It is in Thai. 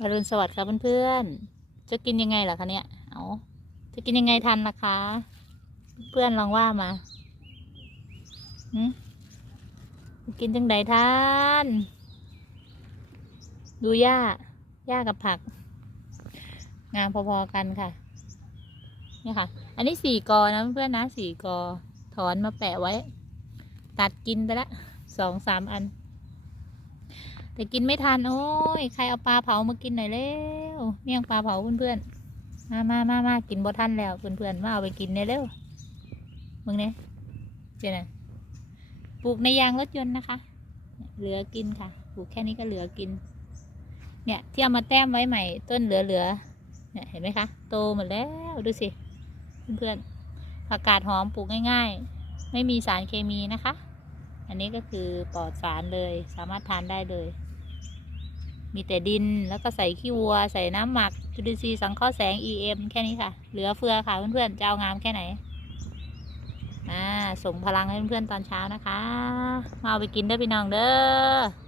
อรุณสวัสดิ์ค่ะเพื่อนๆ จะกินยังไงล่ะคะเนี่ย เอาจะกินยังไงทันล่ะคะ เพื่อนลองว่ามาหืมกินจังใดทาน ดูหญ้า หญ้ากับผัก งามพอๆกันค่ะเนี่ยค่ะ อันนี้สี่กอนะเพื่อนๆนะสี่กอ ถอนมาแปะไว้ ตัดกินไปละสองสามอัน แต่กินไม่ทันโอ้ยใครเอาปลาเผามากินหน่อยเร็วเมี่ยงปลาเผาเพื่อนๆมามามามากินบ่ทันแล้วเพื่อนๆมาเอาไปกินเร็วมึงเนี่ยเจนะปลูกในยางรถยนต์นะคะ เหลือกินค่ะปลูกแค่นี้ก็เหลือกิน เนี่ยที่เอามาแต้มไว้ใหม่ ต้นเหลือๆเนี่ยเห็นไหมคะโตหมดแล้วดูสิเพื่อนๆผักกาดหอมปลูกง่าย ๆ ไม่มีสารเคมีนะคะ อันนี้ก็คือปลอดสารเลย สามารถทานได้เลย มีแต่ดินแล้วก็ใส่ขี้วัว ใส่น้ำหมักจุลินทรีย์สังเคราะห์แสง EM แค่นี้ค่ะ เหลือเฟือค่ะเพื่อนๆจะเอางามแค่ไหนอ่าส่งพลังให้เพื่อนๆตอนเช้านะคะ มาเอาไปกินเด้อพี่น้องเด้อ